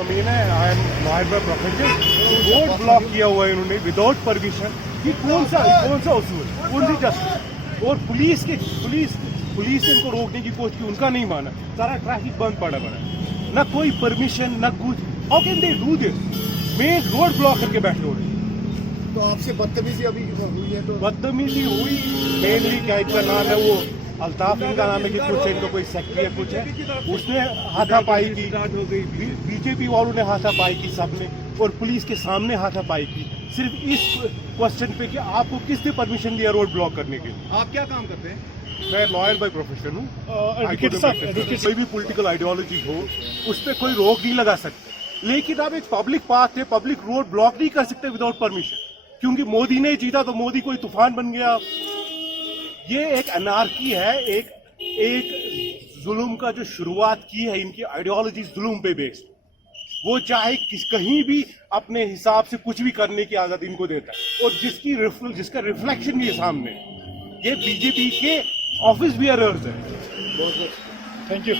अमीन है, I am lawyer by profession. Road block किया हुआ है इन्होंने विदाउट परमिशन। ये कौन सा उसूल, कौन सी जस्टिस? और पुलिस इनको रोकने की कोशिश की, उनका नहीं माना, सारा ट्रैफिक बंद पड़ा ना कोई परमिशन ना कुछ। How can they do this? Main road block करके बैठे हो रहे। तो आपसे बदतमीजी अभी हुई है? तो बदतमीजी हुई मेनली, क्या इनका नाम है, वो अल्ताफ इनका नाम है कि कुछ इनको कोई सेक्रेटरी है कुछ है, उसने हाथापाई की, बीजेपी वालों ने हाथापाई की सबने, और पुलिस के सामने हाथापाई की, सिर्फ इस क्वेश्चन पे कि आपको किसने परमिशन दिया रोड ब्लॉक करने के लिए। आप क्या काम करते हैं? मैं लॉयर बाय प्रोफेशन हूँ। कोई भी पॉलिटिकल आइडियोलॉजी हो उस पर कोई रोक नहीं लगा सकते, लेकिन आप एक पब्लिक पाथ है, पब्लिक रोड ब्लॉक नहीं कर सकते विदाउट परमिशन, क्योंकि मोदी ने जीता तो मोदी कोई तूफान बन गया। ये एक अनार्की है, एक जुल्म का जो शुरुआत की है, इनकी आइडियोलॉजी जुल्म पे बेस्ड। वो चाहे कहीं भी अपने हिसाब से कुछ भी करने की आजादी इनको देता है, और जिसका रिफ्लेक्शन भी है सामने, ये बीजेपी के ऑफिस बियरर्स है। Thank you.